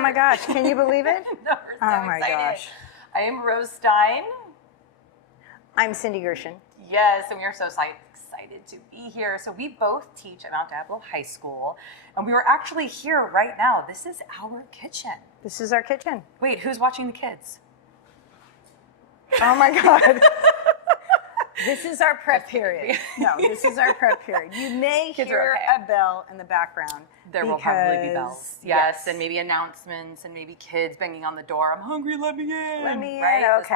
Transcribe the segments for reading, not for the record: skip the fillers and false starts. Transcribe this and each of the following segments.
my gosh, can you believe it? No, we're so Oh my excited. gosh. I am Rose Stein. I'm Cindy Gershon. Yes, and we are so excited to be here. So we both teach at Mount Diablo High School, and we were actually here right now. This is our kitchen. This is our kitchen. Wait, who's watching the kids? Oh my God. This is our prep period. No, this is our prep period. You may Kids hear are okay. a bell in the background. There will probably be bells. Yes. And maybe announcements and maybe kids banging on the door. I'm hungry, let me in. Let me in, right? okay.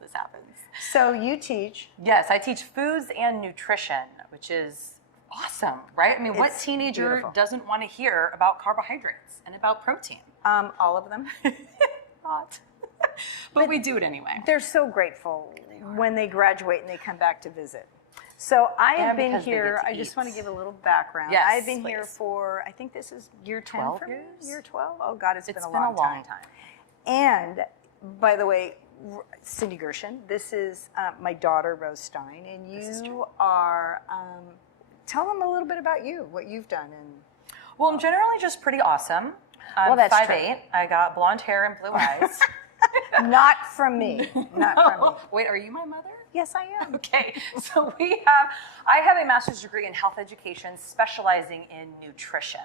This happens. So you teach. Yes, I teach foods and nutrition, which is awesome, right? I mean, what It's teenager beautiful. doesn't want to hear about carbohydrates and about protein? All of them. Not. But we do it anyway. They're so grateful when they graduate and they come back to visit. So I have And been because they get here, to I just eat. want to give a little background. Yes, I've been here please. for, I think this is year 10 12 for me? years? Year 12? Oh God, it's been a been long a long time. And by the way, Cindy Gershon, this is my daughter, Rose Stein, and you are, tell them a little bit about you, what you've done. Well, I'm generally just pretty awesome. I'm Well, that's 5'8". I got blonde hair and blue eyes. Not from me, not from me. Wait, are you my mother? Yes, I am. Okay, so I have a master's degree in health education specializing in nutrition.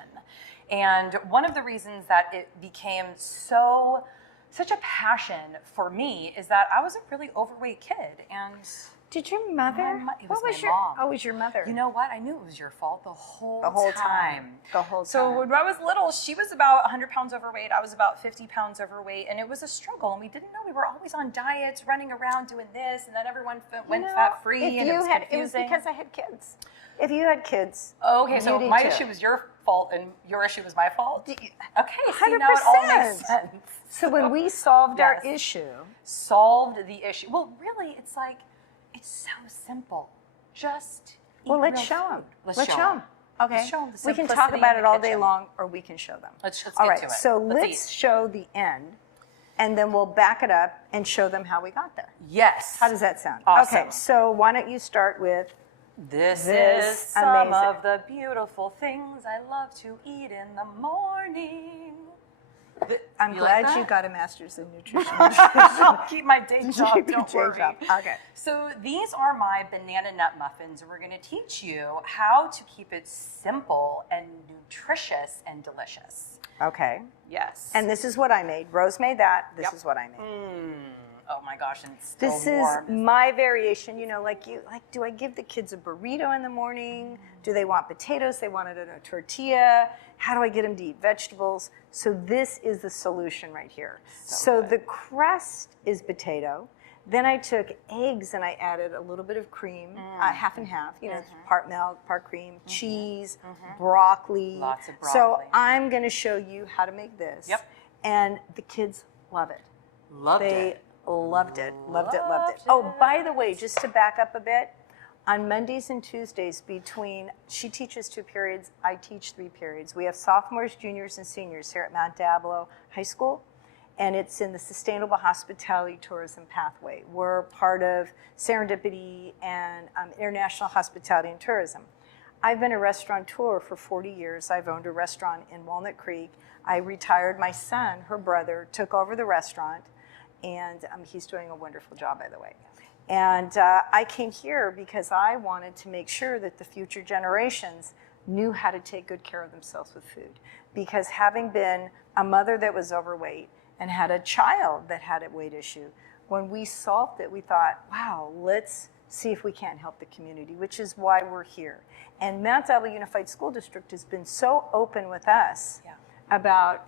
And one of the reasons that it became such a passion for me is that I was a really overweight kid. And Did your mother? It was what was my your? mom. Oh, it was your mother. You know what? I knew it was your fault the whole time. The whole time. So when I was little, she was about 100 pounds overweight. I was about 50 pounds overweight. And it was a struggle. And we didn't know we were always on diets, running around doing this. And then everyone went fat-free. And it was confusing. It was because I had kids. If you had kids. Okay, so you my did too. issue was your fault and your issue was my fault? Okay, see, 100%. now it all makes sense. So when we solved our Yes. issue. Solved the issue. Well, really, it's like, it's so simple. Just eat Well, let's real show food. them. Let's show them. Okay. Let's show 'em the we can talk simplicity about in it the all day kitchen. long, or we can show them. Let's all get right. to it. So Let's let's eat. show the end, and then we'll back it up and show them how we got there. Yes. How does that sound? Awesome. Okay. So why don't you start with? This This is some amazing. of the beautiful things I love to eat in the morning. I'm You like glad you that? got a master's in nutrition. I'll keep my day job, Keep your don't day worry. job. Okay. So these are my banana nut muffins, and we're going to teach you how to keep it simple and nutritious and delicious. Okay. Yes. And this is what I made. Rose made that. This Yep. is what I made. Oh my gosh, and it's still This warm. is my variation. You know, do I give the kids a burrito in the morning? Do they want potatoes? They want it in a tortilla. How do I get them to eat vegetables? So this is the solution right here. So good. the crust is potato. Then I took eggs and I added a little bit of cream, half and half. You know, part milk, part cream, cheese, broccoli. Lots of So broccoli. I'm going to show you how to make this. Yep. And the kids love it. Loved They it. loved it. Loved Oh, it. by the way, just to back up a bit, on Mondays and Tuesdays she teaches 2 periods, I teach 3 periods. We have sophomores, juniors, and seniors here at Mount Diablo High School, and it's in the Sustainable Hospitality Tourism Pathway. We're part of Serendipity and International Hospitality and Tourism. I've been a restaurateur for 40 years. I've owned a restaurant in Walnut Creek. I retired. My son, her brother, took over the restaurant, and he's doing a wonderful job, by the way. And I came here because I wanted to make sure that the future generations knew how to take good care of themselves with food. Because having been a mother that was overweight and had a child that had a weight issue, when we solved it, we thought, wow, let's see if we can't help the community, which is why we're here. And Mount Diablo Unified School District has been so open with us about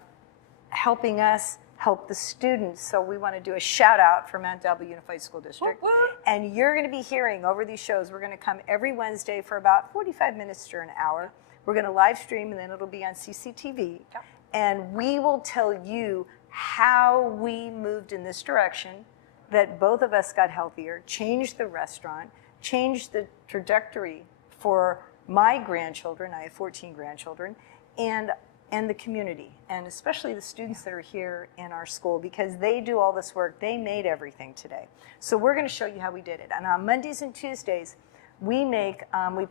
helping us help the students. So we want to do a shout out for Mount Diablo Unified School District. Whoop, whoop. And you're going to be hearing over these shows, we're going to come every Wednesday for about 45 minutes to an hour. We're going to live stream and then it'll be on CCTV. Yep. And we will tell you how we moved in this direction, that both of us got healthier, changed the restaurant, changed the trajectory for my grandchildren. I have 14 grandchildren, and the community, and especially the students that are here in our school, because they do all this work. They made everything today. So we're going to show you how we did it. And on Mondays and Tuesdays, we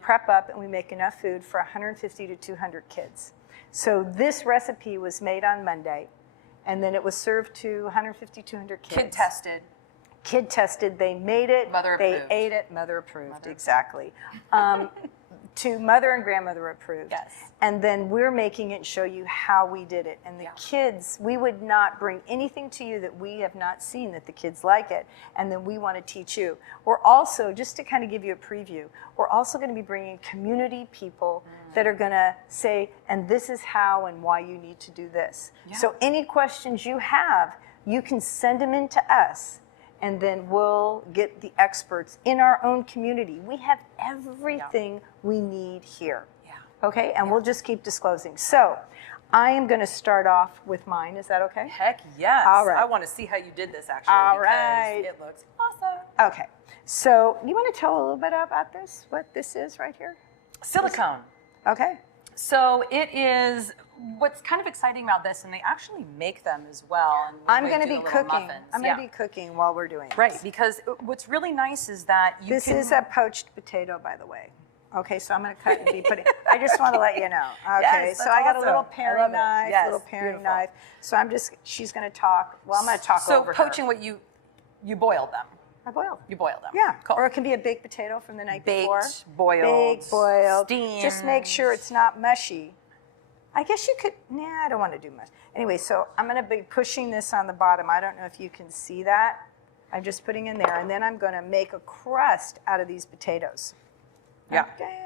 prep up and we make enough food for 150 to 200 kids. So this recipe was made on Monday, And then it was served to 150, 200 kids. Kid tested. Kid tested, they made it, Mother they approved. ate it, mother approved, exactly. To mother and grandmother approved. Yes. And then we're making it and show you how we did it. And the kids, we would not bring anything to you that we have not seen that the kids like it. And then we want to teach you. We're also, just to kind of give you a preview, we're also going to be bringing community people that are going to say, and this is how and why you need to do this. Yeah. So any questions you have, you can send them in to us. And then we'll get the experts in our own community. We have everything we need here. Yeah. Okay, and we'll just keep disclosing. So I am going to start off with mine. Is that okay? Heck yes. All right. I want to see how you did this actually. All because right. It looks awesome. Okay, so you want to tell a little bit about this, what this is right here? Silicone. Okay. So it is, what's kind of exciting about this, and they actually make them as well. And I'm we going to do be the little cooking. muffins. I'm going to be cooking while we're doing Right, this. because what's really nice is that you This can... is a poached potato, by the way. Okay, so I'm going to cut and be putting. I just want to let you know. Okay, Yes, so that's I got a awesome. little I paring love it. knife, Yes, little paring beautiful. knife. So she's going to talk. Well, I'm going to talk over So poaching, her. what you boiled them. I boiled. You boiled them. Yeah, Cool. or it can be a baked potato from the night Baked, before. boiled, Baked, boiled. steamed. Just make sure it's not mushy. I guess you could, I don't want to do much. Anyway, so I'm going to be pushing this on the bottom. I don't know if you can see that. I'm just putting in there, and then I'm going to make a crust out of these potatoes. Yeah. Okay.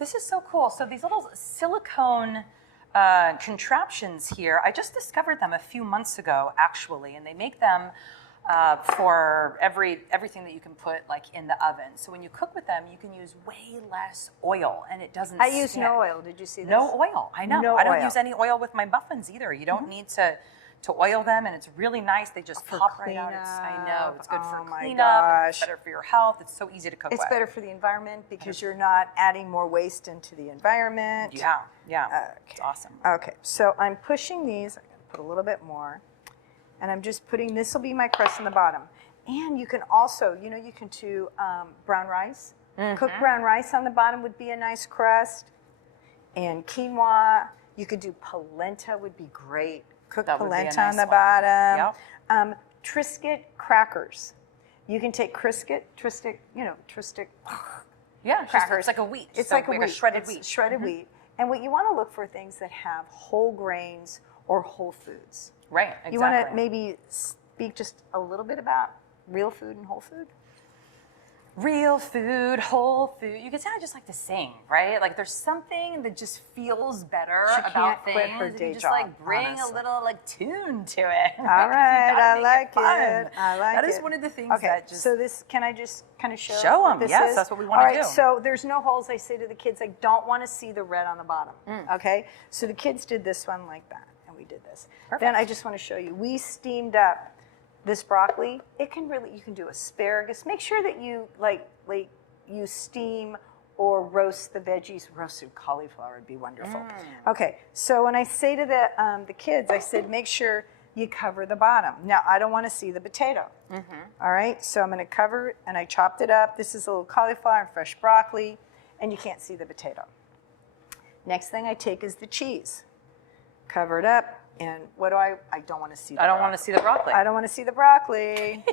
This is so cool. So these little silicone contraptions here, I just discovered them a few months ago, actually, and they make them for everything that you can put like in the oven. So when you cook with them, you can use way less oil, and it doesn't. I use stick. no oil. Did you see this? No oil. I know. No I don't oil. use any oil with my muffins either. You don't need to oil them, and it's really nice. They just For pop right out. I know. cleanup. It's good for Oh my cleanup. And it's gosh. better for your health. It's so easy to cook It's with. better for the environment because you're not adding more waste into the environment. Yeah. Yeah. Okay. It's awesome. Okay, so I'm pushing these. I'm going to put a little bit more. And I'm just putting, this will be my crust on the bottom. And you can also, you can do brown rice. Cooked brown rice on the bottom would be a nice crust. And quinoa. You could do polenta would be great. Cooked That would be a polenta on nice the one. bottom. Triscuit crackers. You can take Triscuit, Yeah. crackers. It's like a wheat. It's So like a wheat. shredded It's wheat. Shredded wheat. And what you want to look for things that have whole grains or whole foods. Right. Exactly. You want to maybe speak just a little bit about real food and whole food? Real food, whole food. You can say I just like to sing, right? Like there's something that just feels better She about can't things. quit her if day you just job, like bring honestly. a little like tune to it. All All right, I like it. I like That it. is one of the things Okay, that just so this, can I just kind of show Show what 'em, this yes, is? that's what we wanna All right, do. so there's no holes. I say to the kids, I don't want to see the red on the bottom, Mm. okay? So the kids did this one like that, and we did this. Perfect. Then I just want to show you, we steamed up this broccoli. It can really, you can do asparagus. Make sure that you like you steam or roast the veggies. Roasted cauliflower would be wonderful. Okay, so when I say to the kids, I said, make sure you cover the bottom. Now, I don't want to see the potato. All right, so I'm going to cover it, and I chopped it up. This is a little cauliflower and fresh broccoli, and you can't see the potato. Next thing I take is the cheese. Cover it up, and what do I don't want to see the I don't want to see the broccoli. I don't want to see the broccoli.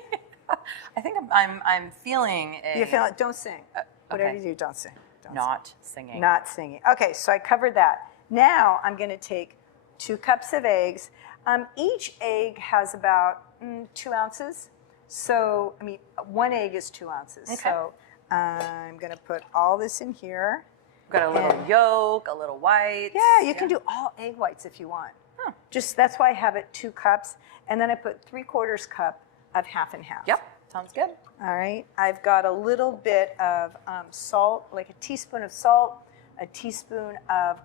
I think I'm feeling a You feel it? Don't sing. Whatever okay. you do, don't sing. Don't not singing. sing. Not singing. Okay, so I covered that. Now I'm going to take 2 cups of eggs. Each egg has about 2 ounces. So, 1 egg is 2 ounces. Okay. So I'm going to put all this in here. We've got a little And- yolk, a little white. Yeah, you can do all egg whites if you want. Huh. Just that's why I have it 2 cups. And then I put 3/4 cup of half and half. Yep, sounds good. All right, I've got a little bit of salt, like a teaspoon of salt, a teaspoon of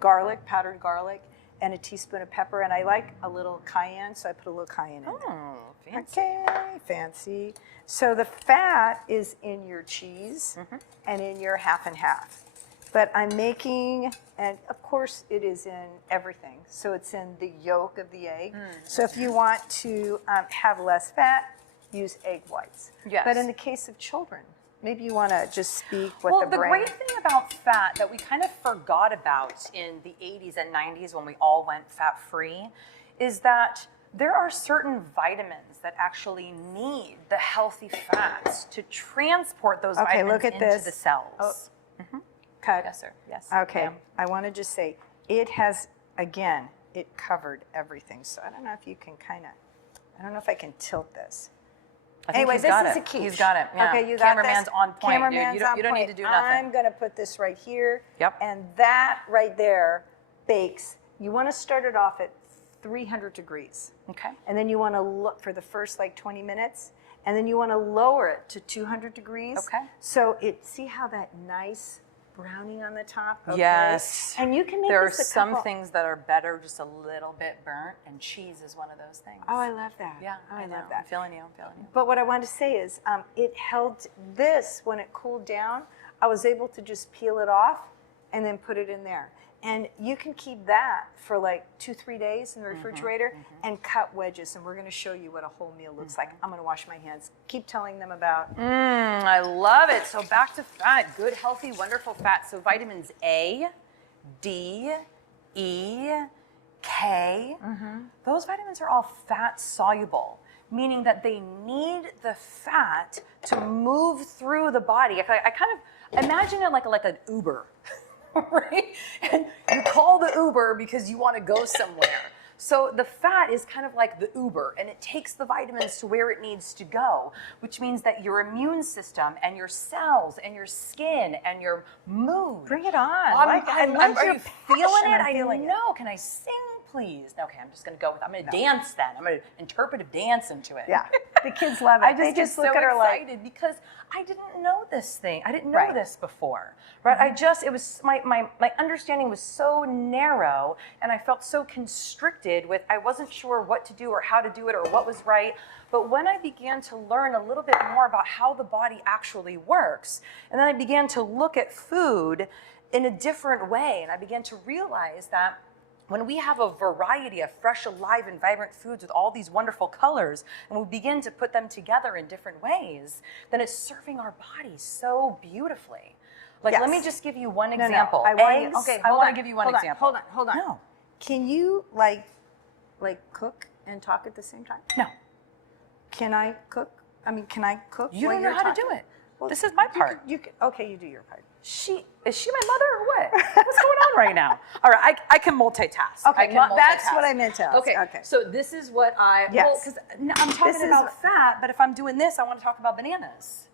garlic, powdered garlic, and a teaspoon of pepper. And I like a little cayenne, so I put a little cayenne in there. Oh, fancy. Okay, fancy. So the fat is in your cheese and in your half and half. But I'm making, and of course it is in everything. So it's in the yolk of the egg. So if you want to have less fat, use egg whites. Yes. But in the case of children, maybe you want to just speak what Well, the the brain. great thing about fat that we kind of forgot about in the 80s and 90s when we all went fat-free is that there are certain vitamins that actually need the healthy fats to transport those vitamins look at into this. the cells. Cut. Yes, sir. Yes. Okay, ma'am. I want to just say, it has, again, it covered everything. So I don't know if you can I don't know if I can tilt this. I think Anyway, he's this got is it. a quiche. He's got it. Yeah. Okay, you got Cameraman's this? on point. Cameraman's dude. You don't on need to point. do nothing. I'm going to put this right here. Yep. And that right there bakes. You want to start it off at 300 degrees. Okay. And then you want to look for the first like 20 minutes. And then you want to lower it to 200 degrees. Okay. So see how that nice browning on the top? Okay. Yes. And you can make There are this a some couple- things that are better just a little bit burnt, and cheese is one of those things. Oh, I love that. Yeah, Oh, I know. love I'm that. feeling you. I'm feeling you. But what I wanted to say is, it held this when it cooled down. I was able to just peel it off and then put it in there. And you can keep that for like 2-3 days in the refrigerator and cut wedges. And we're going to show you what a whole meal looks like. I'm going to wash my hands. Keep telling them about. I love it. So back to fat. Good, healthy, wonderful fat. So vitamins A, D, E, K. Those vitamins are all fat soluble, meaning that they need the fat to move through the body. I kind of imagine it like an Uber, right? And you call the Uber because you want to go somewhere. So the fat is kind of like the Uber, and it takes the vitamins to where it needs to go, which means that your immune system and your cells and your skin and your mood. Bring it on. Are you feeling it? I feeling know. Can I sing, please? Okay, I'm just going to go with. I'm going to dance then. I'm going to interpretive dance into it. Yeah. The kids love it. I They just get look so at her like, excited because I didn't know this thing. I didn't know Right. this before, right? It was my understanding was so narrow, and I felt so constricted with. I wasn't sure what to do or how to do it or what was right. But when I began to learn a little bit more about how the body actually works, and then I began to look at food in a different way, and I began to realize that when we have a variety of fresh, alive, and vibrant foods with all these wonderful colors, and we begin to put them together in different ways, then it's serving our bodies so beautifully. Like, Yes. let me just give you one no, example. I want Eggs. okay, I hold want on, to give you one hold on, example. Hold on. No. Can you like cook and talk at the same time? No. Can I cook? I mean, can I cook? You while don't know you're how to talking? do it. Well, This is my part. Okay, you do your part. Is she my mother or what? What's going on right now? All right, I can multitask. Okay, I can that's multitask. what I meant to ask. Okay, so this is what Yes. because I'm talking This is- about fat, but if I'm doing this, I want to talk about bananas.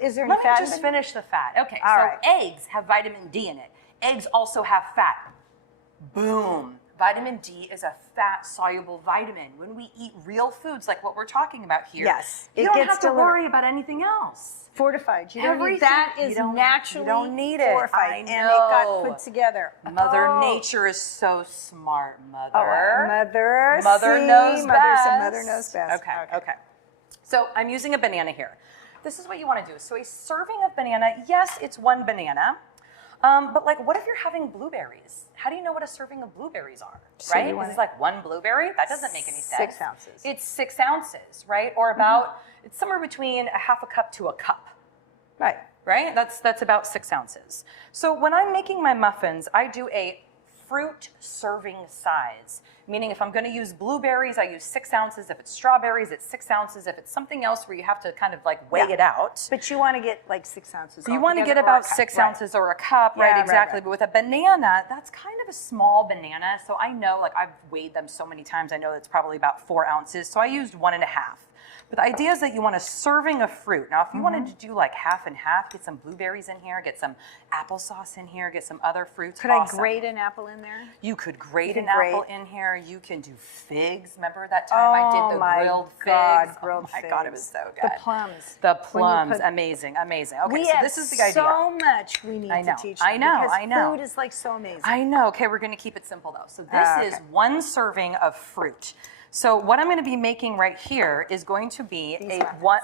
Is there any Let me fat in just them? finish the fat. Okay, All so right. eggs have vitamin D in it. Eggs also have fat. Boom. Vitamin D is a fat-soluble vitamin. When we eat real foods like what we're talking about here, Yes, you it don't gets have to delivered. worry about anything else. Fortified. You don't need Everything- that. you Is don't- naturally you don't need it. fortified, I and it got know. put together. Mother Oh. Nature is so smart, Mother. Mother. Mother see, knows mother's best. a mother knows best. Okay. So I'm using a banana here. This is what you want to do. So a serving of banana, yes, it's one banana. But like, what if you're having blueberries? How do you know what a serving of blueberries are, So right? you Because want it's like one blueberry. That doesn't make any sense. 6 ounces. It's 6 ounces, right? Or about, it's somewhere between a half a cup to a cup. Right. Right? That's about 6 ounces. So when I'm making my muffins, I do a fruit serving size. Meaning if I'm going to use blueberries, I use 6 ounces. If it's strawberries, it's 6 ounces. If it's something else where you have to kind of like weigh Yeah. it out. But you want to get like 6 ounces. You want to get altogether, or a about cup. 6 Right. ounces or a cup, Yeah, right? right, Exactly. right. But with a banana, that's kind of a small banana. So I know, like I've weighed them so many times, I know it's probably about 4 ounces. So I used 1.5. But the idea is that you want a serving of fruit. Now, if you wanted to do like half and half, get some blueberries in here, get some applesauce in here, get some other fruits. Could awesome. I grate an apple in there? You could grate You an can apple grate. in here. You can do figs. Remember that time I did the grilled figs? Grilled oh my figs. God, it was so good. The plums. The When you plums, put- amazing, amazing. Okay, We so have this is the idea. so much we need I know, to teach I them know, because I know. food is like so amazing. I know. Okay, we're going to keep it simple though. So this Okay. is one serving of fruit. So what I'm going to be making right here is going to be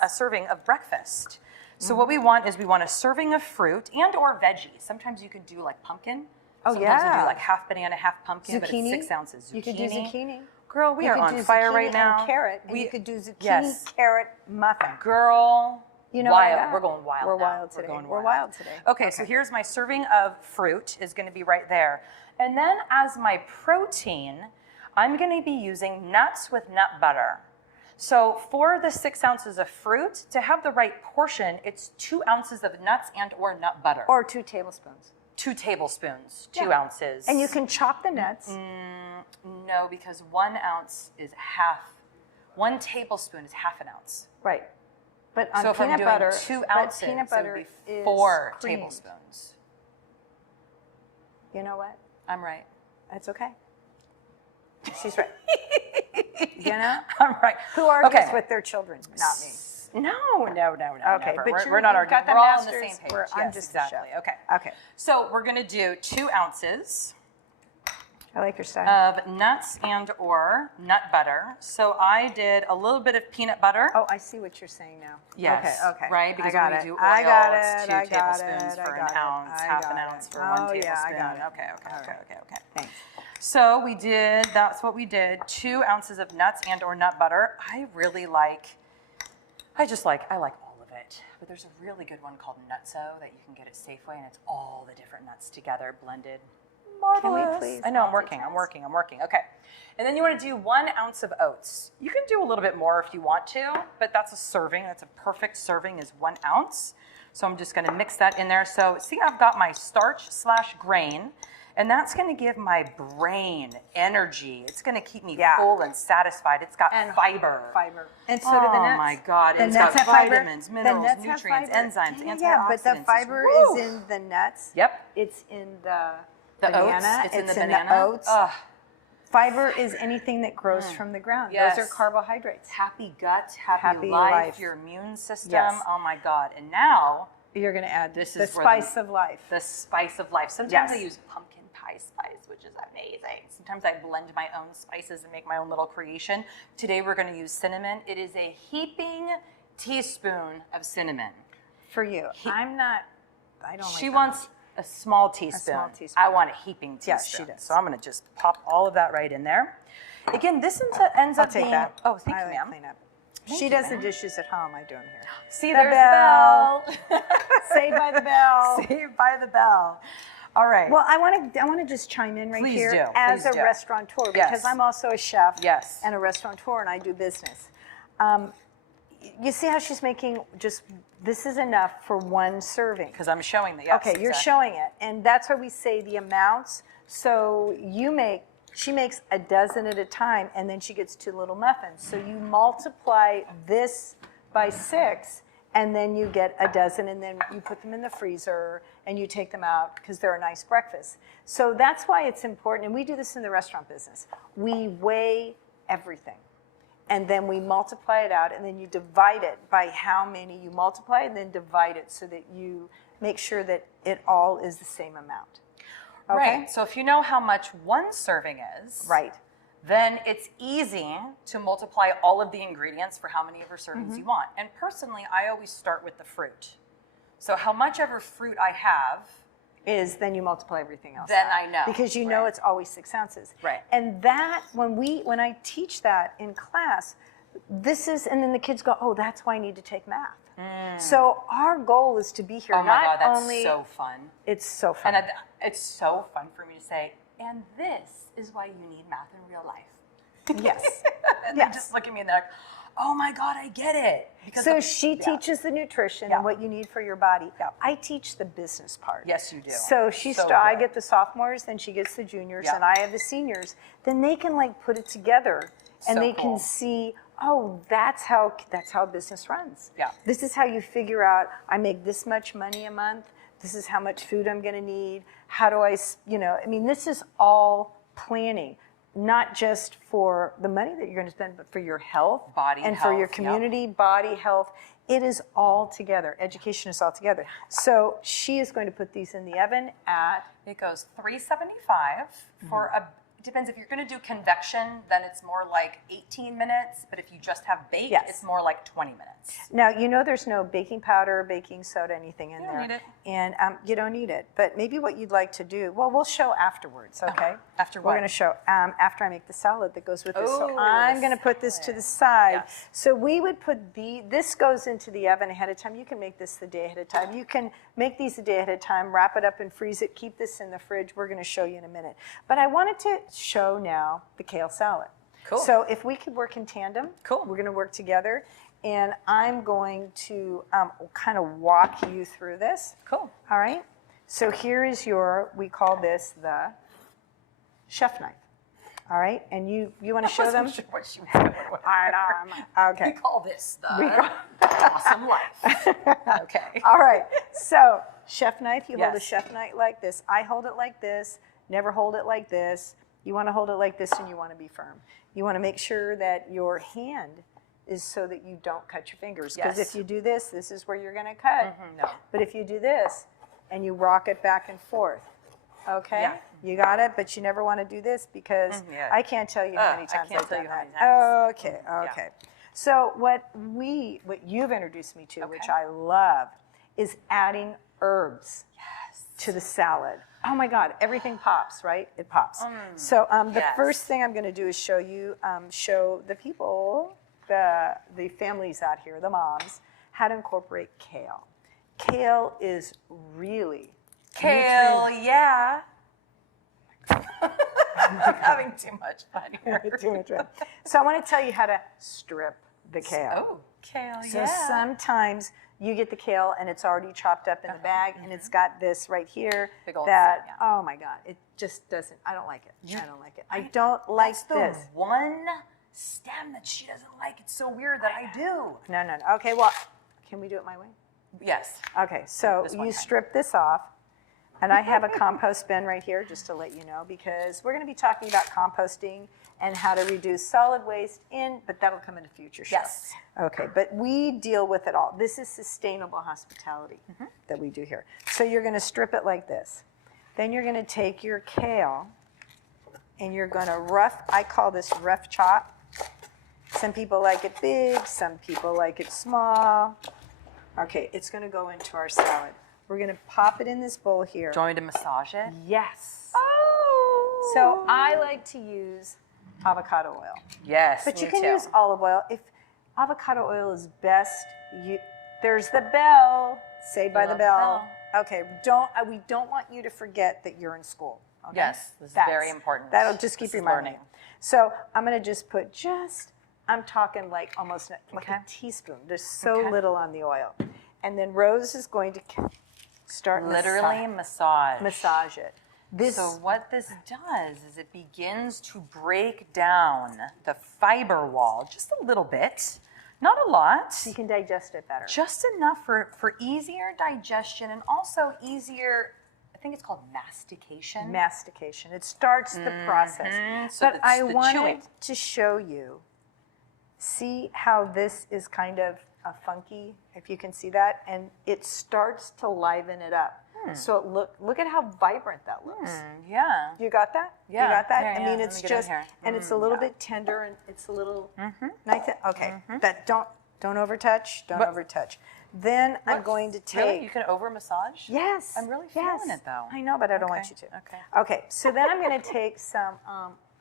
a serving of breakfast. So what we want is we want a serving of fruit and or veggies. Sometimes you could do like pumpkin. Oh, Sometimes you yeah. do like half banana, half pumpkin, but Zucchini? it's 6 ounces. Zucchini. You could do zucchini. Girl, we You are could on do fire zucchini right now. And carrot. And you could do zucchini, yes. carrot, muffin. Girl, You know wild. what? We're going wild. We're now. wild today. We're going We're wild today. Okay, so here's my serving of fruit is going to be right there. And then as my protein, I'm going to be using nuts with nut butter. So for the 6 ounces of fruit, to have the right portion, it's 2 ounces of nuts and or nut butter. Or 2 tablespoons. 2 tablespoons, 2 ounces. And you can chop the nuts. No, because 1 ounce is half. 1 tablespoon is half an ounce. Right. But on So if I'm peanut doing butter, 2 but ounces, peanut it would butter be is 4 creamed. tablespoons. You know what? I'm right. That's okay. She's right. You know? I'm right. Who argues Okay. with their children? Not me. No. Okay, never. but We're not you've got arguing. the We're all on the masters, same page. I'm Yes, just the exactly. chef. Okay. Okay. So we're going to do 2 ounces I like your style. of nuts and or nut butter. So I did a little bit of peanut butter. Oh, I see what you're saying now. Yes. Okay. Right? Because I got when it. we do oil, I got it's it. 2 I got tablespoons it. for I an got ounce, it. half I an got ounce it. for 1 Oh, tablespoon. yeah, I got it. Okay. Thanks. So that's what we did, 2 ounces of nuts and or nut butter. I like all of it. But there's a really good one called Nutso that you can get at Safeway, and it's all the different nuts together, blended. Marvelous. Can we please I know, I'm working. Okay. And then you want to do 1 ounce of oats. You can do a little bit more if you want to, but that's a serving. That's a perfect serving is 1 ounce. So I'm just going to mix that in there. So see, I've got my starch/grain. And that's going to give my brain energy. It's going to keep me full and satisfied. It's got fiber. And so do the nuts. Oh my God. The And it's nuts got have fiber. vitamins, minerals, The nuts have nutrients, fiber. enzymes, antioxidants. Yeah, but the fiber is in the nuts. Yep. It's in the oats. banana. It's in the banana. oats. Ugh. Fiber is anything that grows from the ground. Yes. Those are carbohydrates. Happy gut, happy life. life, your immune system. Yes. Oh my God. And now, You're going to add This the is where spice of life. the spice of life. Sometimes Yes. I use pumpkin pie spice, which is amazing. Sometimes I blend my own spices and make my own little creation. Today we're going to use cinnamon. It is a heaping teaspoon of cinnamon. For you. I don't like She that wants a small teaspoon. small teaspoon. I want a heaping teaspoon. Yes, she does. So I'm going to just pop all of that right in there. Again, this ends I'll up take being... that. Oh, thank I you, like ma'am. cleanup. Thank She you, does the ma'am. dishes at home. I do them here. See, The there's bell. the bell. Saved by the bell. Saved by the bell. All right. Well, I want to just chime in right Please here do. as Please a do. restaurateur Yes. because I'm also a chef Yes. and a restaurateur and I do business. You see how she's making this is enough for 1 serving. Because I'm showing the, yes. Okay, you're exactly. showing it. And that's why we say the amounts. So she makes a dozen at a time and then she gets 2 little muffins. So you multiply this by 6 and then you get a dozen and then you put them in the freezer and you take them out because they're a nice breakfast. So that's why it's important. And we do this in the restaurant business. We weigh everything. And then we multiply it out, and then you divide it by how many you multiply, and then divide it so that you make sure that it all is the same amount. Okay? Right. So if you know how much 1 serving is, Right. then it's easy to multiply all of the ingredients for how many of her servings you want. And personally, I always start with the fruit. So how much ever fruit I have, Then you multiply everything else Then out. I know. Because you know Right. it's always 6 ounces. Right. And that, when I teach that in class, and then the kids go, oh, that's why I need to take math. So our goal is to be here. oh my not God, that's only, so fun. It's so fun. And it's so fun for me to say, and this is why you need math in real life. Yes. And they Yes. just look at me and they're like, oh my God, I get it. Because So she teaches the nutrition and Yeah. what you need for your body. I teach the business part. Yes, you do. So I good. get the sophomores, then she gets the juniors, Yeah. and I have the seniors. Then they can put it together, and So they cool. can see, oh, that's how business runs. Yeah. This is how you figure out. I make this much money a month. This is how much food I'm going to need. How do I, this is all planning. Not just for the money that you're going to spend, but for your health, Body and for your health, yep. community, body health. It is all together. Education is all together. So she is going to put these in the oven at It goes 375 for it depends. If you're going to do convection, then it's more like 18 minutes. But if you just have bake, Yes. it's more like 20 minutes. Now, there's no baking powder, baking soda, anything in You don't there. need it. And you don't need it. But maybe what you'd like to do, we'll show afterwards, okay? After We're what? going to show after I make the salad that goes with this. So Oh, I'm the going to put this to the side. Yes. So we would put this goes into the oven ahead of time. You can make this the day ahead of time. You can make these a day ahead of time, wrap it up and freeze it, keep this in the fridge. We're going to show you in a minute. But I wanted to show now the kale salad. Cool. So if we could work in tandem, Cool. we're going to work together. And I'm going to kind of walk you through this. Cool. All right? So here is we call this the chef knife. All right? And you want to show them? Sure what she was going with. I know. Okay. We call this the awesome life. Okay. All right. So chef knife, you hold a Yes. chef knife like this. I hold it like this. Never hold it like this. You want to hold it like this and you want to be firm. You want to make sure that your hand is so that you don't cut your fingers. Because Yes. if you do this, this is where you're going to cut. No. But if you do this and you rock it back and forth, okay? Yeah. You got it, but you never want to do this because Yeah. I can't tell you how many I times can't I've tell done you how many that. times. Okay, okay. So what you've introduced me to, which I love, is adding herbs to the salad. Oh my God, everything pops, right? It pops. So the Yes. first thing I'm going to do is show you, show the people, the families out here, the moms, how to incorporate kale. Kale is really Kale, yeah. I'm having too much fun here. too much fun. So I want to tell you how to strip the kale. Oh, kale, So yeah. sometimes you get the kale and it's already chopped up in the bag and it's got this right here Big old that, stem, yeah. oh my God, it just doesn't, I don't like it. I don't like it. I don't like That's the this. one stem that she doesn't like. It's so weird that I do. No, no, no. Okay, well, can we do it my way? Yes. Okay, so This one you time. strip this off. And I have a compost bin right here just to let you know because we're going to be talking about composting and how to reduce solid waste but that'll come in a future show. Yes. Okay, but we deal with it all. This is sustainable hospitality that we do here. So you're going to strip it like this. Then you're going to take your kale and you're going to I call this rough chop. Some people like it big, some people like it small. Okay, it's going to go into our salad. We're going to pop it in this bowl here. Join to massage it. Yes. Oh. So I like to use avocado oil. Yes. But you me can too. use olive oil. If avocado oil is best, there's the bell. Saved by the love the bell. Okay, we don't want you to forget that you're in school. Okay? Yes, this is very important. That'll just keep This is reminding learning. you. So I'm going to just put I'm talking like almost like Okay. a teaspoon. There's so Okay. little on the oil. And then Rose is going to start Literally massage. massage it. So what this does is it begins to break down the fiber wall just a little bit, not a lot, You can digest it better. just enough for easier digestion and also easier, I think it's called mastication. Mastication. It starts the process. So But it's I the wanted chewing. to show you, see how this is kind of funky, if you can see that, and it starts to liven it up. So look at how vibrant that looks. Yeah. You got that? Yeah. You got that? Yeah, I yeah. mean, Let it's me get in just, here. and it's a little bit tender, and it's a little nice. Okay, that don't overtouch. Don't overtouch. Then I'm going to take. Really? You can over massage? Yes. I'm really yes. feeling it, though. I know, but I don't want Okay, you to. okay. Okay, so then I'm going to take some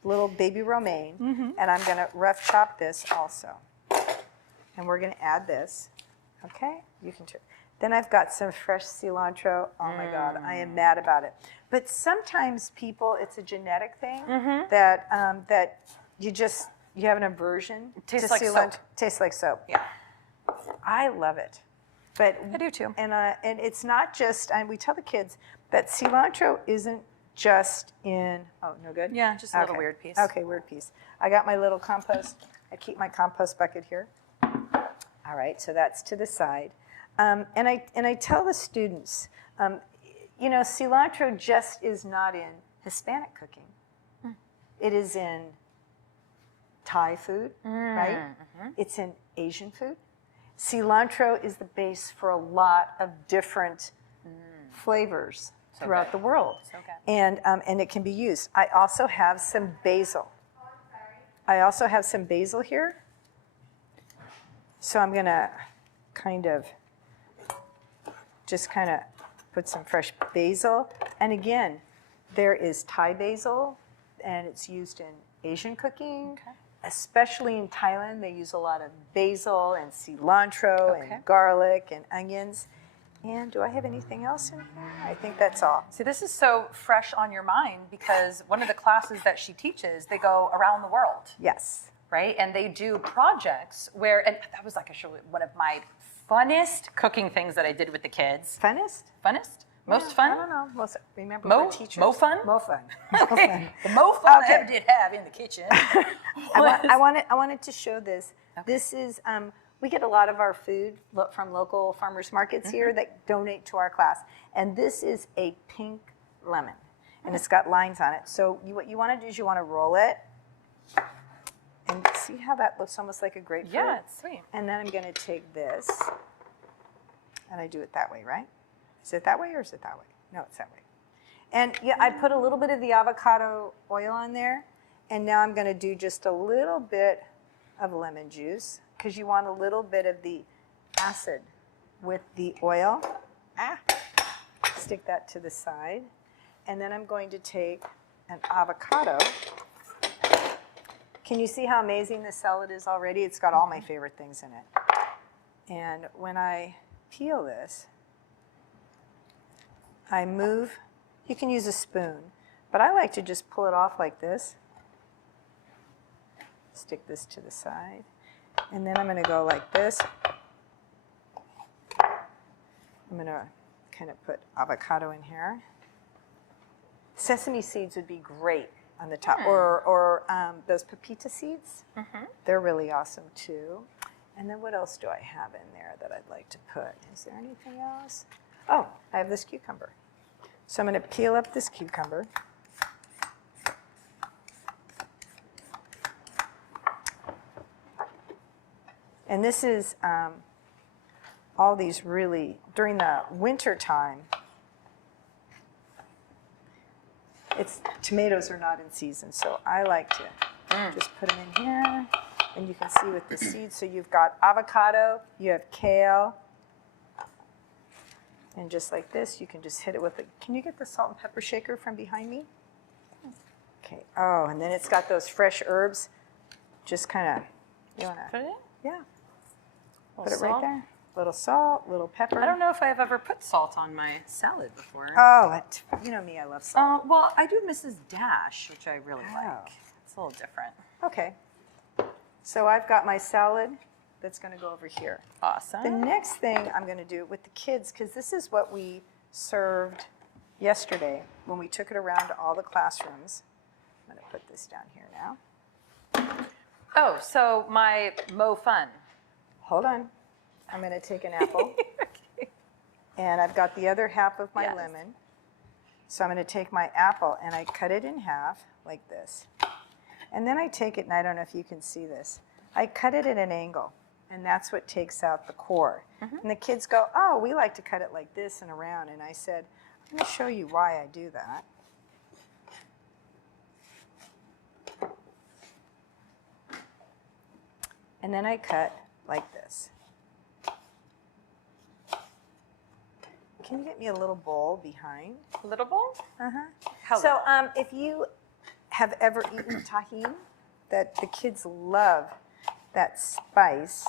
little baby romaine, and I'm going to rough chop this also. And we're going to add this. Okay? You can too. Then I've got some fresh cilantro. Oh my God, I am mad about it. But sometimes people, it's a genetic thing that that you have an aversion tastes to like cilantro. soap. Tastes like soap. Yeah. I love it. But I do too. And it's not just. And we tell the kids that cilantro isn't just in. Oh, no good. Yeah, just a little weird piece. Okay, weird piece. I got my little compost. I keep my compost bucket here. All right, so that's to the side. And I tell the students, cilantro just is not in Hispanic cooking. It is in Thai food, right? It's in Asian food. Cilantro is the base for a lot of different flavors throughout the world. So good. And it can be used. I also have some basil. Here. So I'm going to kind of put some fresh basil. And again, there is Thai basil, and it's used in Asian cooking. Okay. Especially in Thailand, they use a lot of basil and cilantro Okay. and garlic and onions. And do I have anything else in here? I think that's all. See, this is so fresh on your mind because one of the classes that she teaches, they go around the world, Yes. right? And they do projects where, and that was like actually one of my funnest cooking things that I did with the kids. Funnest? Funnest? Most Yeah, fun? I don't know. Most, remember, Mo- we're teachers. Mo fun? Mo fun. Okay. The mo fun I Okay. ever did have in the kitchen. I wanted to show this. Okay. This is, we get a lot of our food from local farmers markets here that donate to our class. And this is a pink lemon. And it's got lines on it. So what you want to do is you want to roll it. And see how that looks almost like a grapefruit? Yeah, it's sweet. And then I'm going to take this. And I do it that way, right? Is it that way or is it that way? No, it's that way. And yeah, I put a little bit of the avocado oil on there. And now I'm going to do just a little bit of lemon juice because you want a little bit of the acid with the oil. Stick that to the side. And then I'm going to take an avocado. Can you see how amazing this salad is already? It's got all my favorite things in it. And when I peel this, I move. You can use a spoon, but I like to just pull it off like this. Stick this to the side. And then I'm going to go like this. I'm going to kind of put avocado in here. Sesame seeds would be great on the top, or those pepita seeds. They're really awesome too. And then what else do I have in there that I'd like to put? Is there anything else? Oh, I have this cucumber. So I'm going to peel up this cucumber. And this is all these really, during the winter time, tomatoes are not in season, so I like to just put them in here, and you can see with the seeds. So you've got avocado, you have kale, and just like this, you can just hit it with can you get the salt and pepper shaker from behind me? Okay, oh, and then it's got those fresh herbs, just kind of, you want to, Put it in? yeah, put Little it right salt. there. Little salt, little pepper. I don't know if I've ever put salt on my salad before. Oh, you know me, I love salt. Well, I do Mrs. Dash, which I really Oh. like. It's a little different. Okay. So I've got my salad that's going to go over here. Awesome. The next thing I'm going to do with the kids, because this is what we served yesterday when we took it around to all the classrooms. I'm going to put this down here now. Oh, so my Mo Fun. Hold on. I'm going to take an apple. Okay. And I've got the other half of my Yes. lemon. So I'm going to take my apple and I cut it in half like this. And then I take it, and I don't know if you can see this. I cut it at an angle, and that's what takes out the core. And the kids go, oh, we like to cut it like this and around. And I said, I'm going to show you why I do that. And then I cut like this. Can you get me a little bowl behind? Little bowl? Uh-huh. So if you have ever eaten tahini, that the kids love that spice,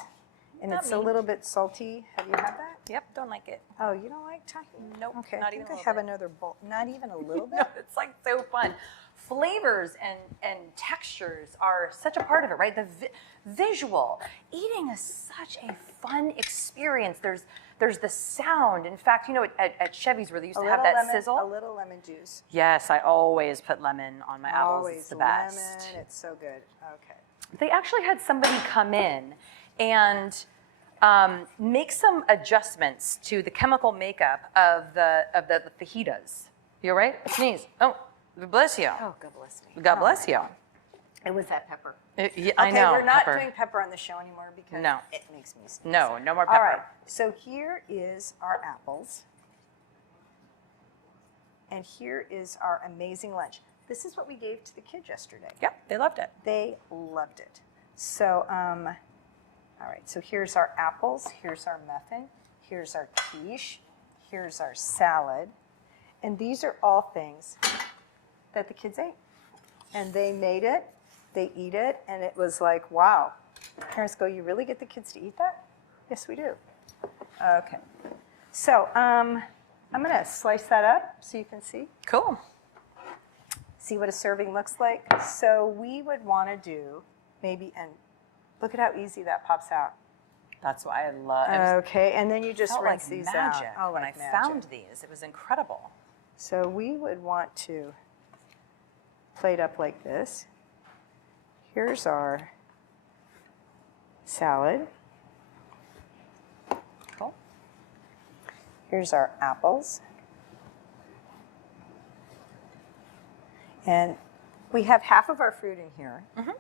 and Not it's a me. little bit salty. Have you had that? Yep, don't like it. Oh, you don't like tahini? Nope, Okay, not I even think a I have little bit. another bowl. Not even a little bit? No, it's like so fun. Flavors and textures are such a part of it, right? The visual. Eating is such a fun experience. There's the sound. In fact, you know, at Chevy's where they used to have that sizzle. A little lemon juice. Yes, I always put lemon on my apples. Always It's the best. lemon. It's so good. Okay. They actually had somebody come in and make some adjustments to the chemical makeup of the fajitas. You all right? Sneeze. Oh, bless you. Oh, God bless me. God bless you. It was that pepper. I know. Okay, we're not pepper. doing pepper on the show anymore because No. it makes me sneeze. No more pepper. All right, so here is our apples. And here is our amazing lunch. This is what we gave to the kids yesterday. Yep, they loved it. They loved it. So, all right, so here's our apples, here's our muffin, here's our quiche, here's our salad. And these are all things that the kids ate. And they made it, they eat it, and it was like, wow. Parents go, you really get the kids to eat that? Yes, we do. Okay. So I'm going to slice that up so you can see. Cool. See what a serving looks like. So we would want to do maybe, and look at how easy that pops out. That's why I love. Okay, and then you just felt rinse like these magic out. when I like magic. found these. It was incredible. So we would want to plate up like this. Here's our salad. Cool. Here's our apples. And we have half of our fruit in here. Mm-hmm.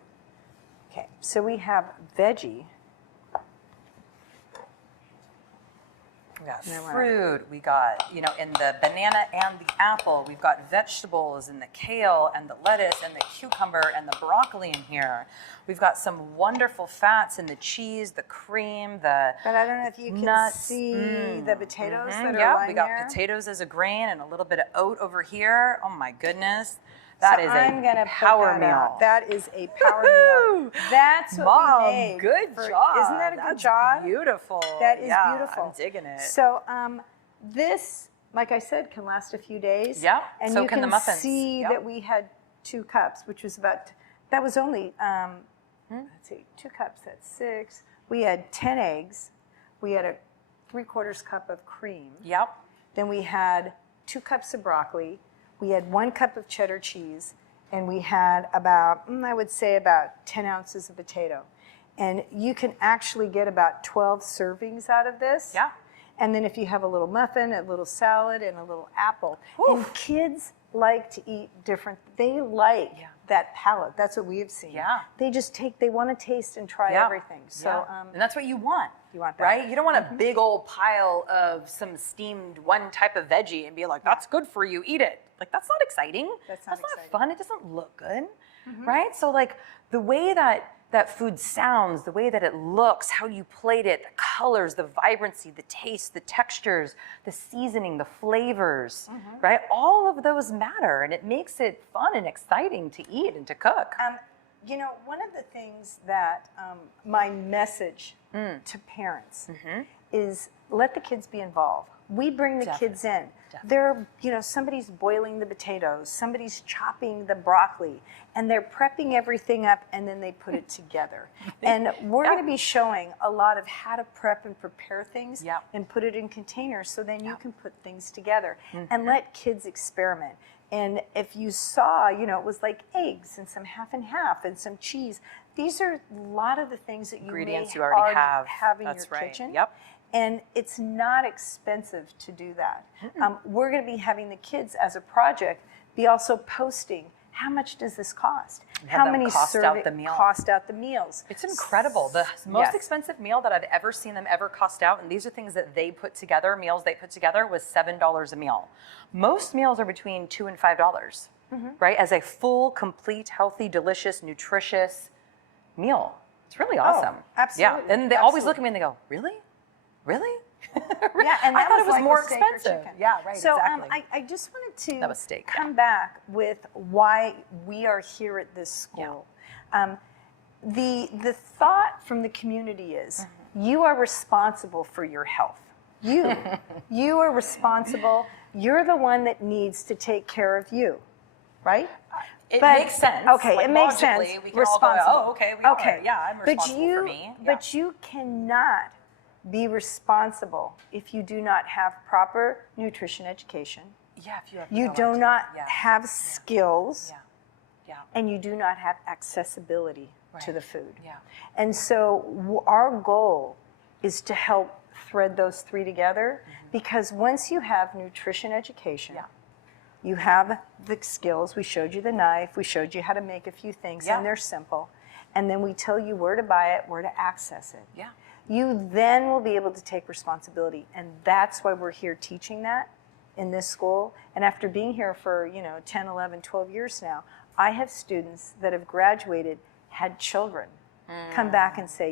Okay, so we have veggie. We got fruit, we got, in the banana and the apple, we've got vegetables and the kale and the lettuce and the cucumber and the broccoli in here. We've got some wonderful fats in the cheese, the cream, the But I don't know if you can nuts. see the potatoes that are Yeah, lying we got there. potatoes as a grain and a little bit of oat over here. Oh my goodness. That So is I'm gonna a put power that meal. out. That is a power meal. That's what Mom, we made. good job. Isn't that a good That's job? beautiful. That is Yeah, beautiful. I'm digging it. So this, like I said, can last a few days. Yeah, And so you can the muffins. see Yep. that we had 2 cups, which was that was only, let's see, 2 cups, that's 6. We had 10 eggs. We had a 3/4 cup of cream. Yep. Then we had 2 cups of broccoli. We had 1 cup of cheddar cheese. And we had about, I would say about 10 ounces of potato. And you can actually get about 12 servings out of this. Yeah. And then if you have a little muffin, a little salad, and a little apple. And kids like to eat different, they like that palate. That's what we have seen. Yeah. They want to taste and try everything. So, and that's what you want. You want that. Right? You don't want a big old pile of some steamed one type of veggie and be like, that's good for you, eat it. Like, that's not exciting. That's not exciting. fun. It doesn't look good. Right? So, like, the way that food sounds, the way that it looks, how you plate it, the colors, the vibrancy, the taste, the textures, the seasoning, the flavors, right? All of those matter, and it makes it fun and exciting to eat and to cook. One of the things that my message to parents is let the kids be involved. We bring the kids in. They're, somebody's boiling the potatoes, somebody's chopping the broccoli, and they're prepping everything up, and then they put it together. And we're going to be showing a lot of how to prep and prepare things and put it in containers so then you can put things together and let kids experiment. And if you saw, it was like eggs and some half and half and some cheese. These are a lot of the things that Ingredients may you already have in That's your right. kitchen. Yep. And it's not expensive to do that. We're going to be having the kids as a project be also posting how much does this cost? How many cost out the meal. Cost out the meals. It's incredible. The most expensive meal that I've ever seen them ever cost out, and these are things that they put together, meals they put together, was $7 a meal. Most meals are between $2 and $5, right? As a full, complete, healthy, delicious, nutritious meal. It's really awesome. absolutely. Yeah, and they always look at me and they go, really? Really? Yeah, and I that thought was it was like more with steak or expensive. chicken. Yeah, right, so, exactly. I just wanted That was to steak, come back with why we are here at this school. The thought from the community is you are responsible for your health. You are responsible. You're the one that needs to take care of you, right? It makes sense. Okay, Like, it makes sense. logically, we can all go, oh, okay, we are. Yeah, I'm responsible for me. Yeah. But you cannot be responsible if you do not have proper nutrition education. Yeah, if you have You no do idea. not Yeah. have skills, Yeah. and you do not have accessibility to Right. the food. Yeah. And so our goal is to help thread those 3 together, because once you have nutrition education, you have the skills. We showed you the knife. We showed you how to make a few things, and they're simple. And then we tell you where to buy it, where to access it. Yeah. You then will be able to take responsibility. And that's why we're here teaching that in this school. And after being here for, 10, 11, 12 years now, I have students that have graduated, had children, come back and say,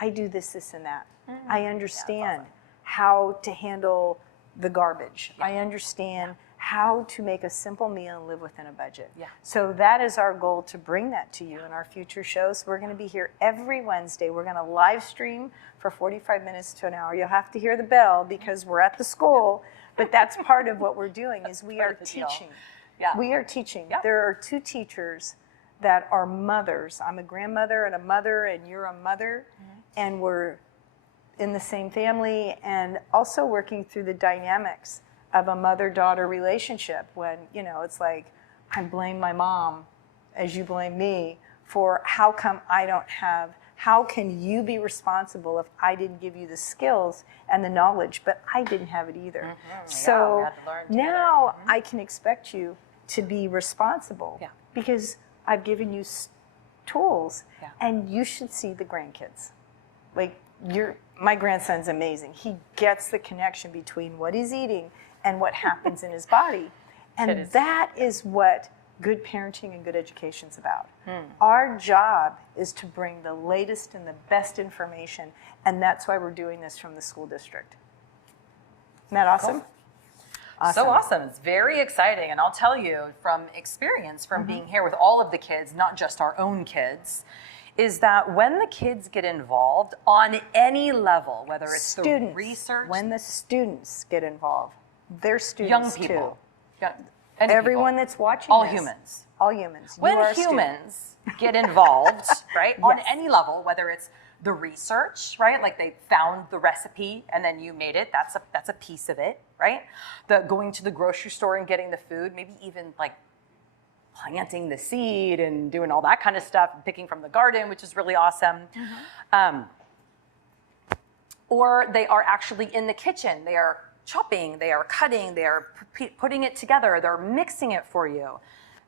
I do this, this, and that. I understand how to handle the garbage. I understand how to make a simple meal and live within a budget. Yeah. So that is our goal, to bring that to you in our future shows. We're going to be here every Wednesday. We're going to live stream for 45 minutes to an hour. You'll have to hear the bell because we're at the school, but that's part of what we're doing is we are teaching. Yeah. We are teaching. Yeah. There are 2 teachers that are mothers. I'm a grandmother and a mother, and you're a mother, and we're in the same family, and also working through the dynamics of a mother-daughter relationship when, you know, it's like, I blame my mom as you blame me for how come I don't have, how can you be responsible if I didn't give you the skills and the knowledge, but I didn't have it either. So we had to learn together. now I can expect you to be responsible because I've given you tools, and you should see the grandkids. Like, my grandson's amazing. He gets the connection between what he's eating and what happens in his body. And that is what good parenting and good education is about. Our job is to bring the latest and the best information, and that's why we're doing this from the school district. Isn't that awesome? Cool. So awesome. It's very exciting. And I'll tell you from experience, from being here with all of the kids, not just our own kids, is that when the kids get involved on any level, whether it's the research. When the students get involved, they're students young people. too. Everyone that's watching all this. Humans. All humans. When humans get involved, right, on any level, whether it's the research, right, like they found the recipe and then you made it, that's a piece of it, right? The going to the grocery store and getting the food, maybe even like planting the seed and doing all that kind of stuff, and picking from the garden, which is really awesome. Or they are actually in the kitchen. They are chopping, they are cutting, they are putting it together, they're mixing it for you.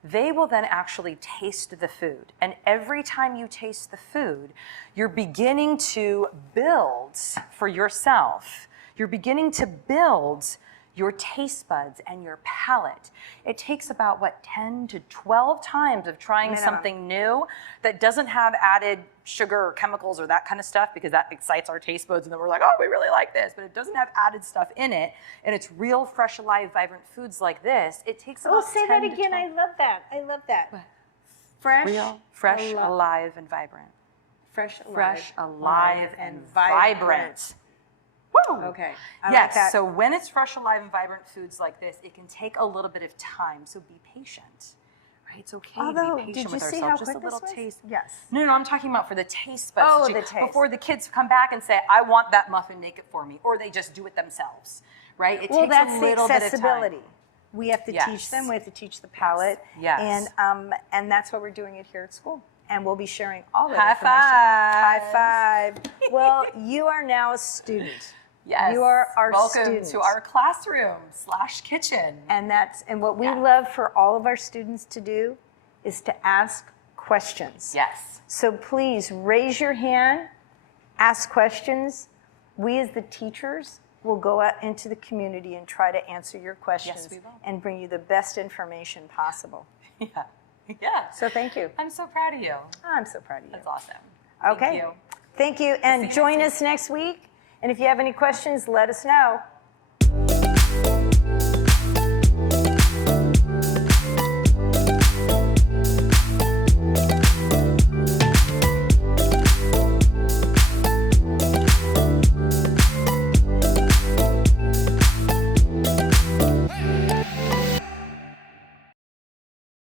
They will then actually taste the food. And every time you taste the food, you're beginning to build for yourself. You're beginning to build your taste buds and your palate. It takes about, 10 to 12 times of trying something new that doesn't have added sugar or chemicals or that kind of stuff, because that excites our taste buds and then we're like, oh, we really like this, but it doesn't have added stuff in it. And it's real, fresh, alive, vibrant foods like this. It takes about 10 say that to again. 12 I love that. I love that. What? Fresh, real, fresh, alive, and vibrant. Fresh, alive, and vibrant. Woo! Okay. I like that. So when it's fresh, alive, and vibrant foods like this, it can take a little bit of time. So be patient, right? It's okay Although, to be patient did you with see ourselves. how Just quick a little this was? taste. Yes. No, I'm talking about for the taste buds. Oh, So the taste. Before the kids come back and say, I want that muffin, make it for me. Or they just do it themselves, right? It takes that's a little the bit of accessibility. time. We have to teach them. We have to teach the palate. Yes. And that's why we're doing it here at school. And we'll be sharing all that High information. High five. Well, you are now a student. Yes. You are our Welcome students. to our classroom/kitchen. And what we love for all of our students to do is to ask questions. Yes. So please raise your hand, ask questions. We as the teachers will go out into the community and try to answer your questions and bring you the best information possible. Yeah. Yeah. So thank you. I'm so proud of you. I'm so proud of you. That's awesome. Okay. Thank you. Thank you. And join us next week. And if you have any questions, let us know.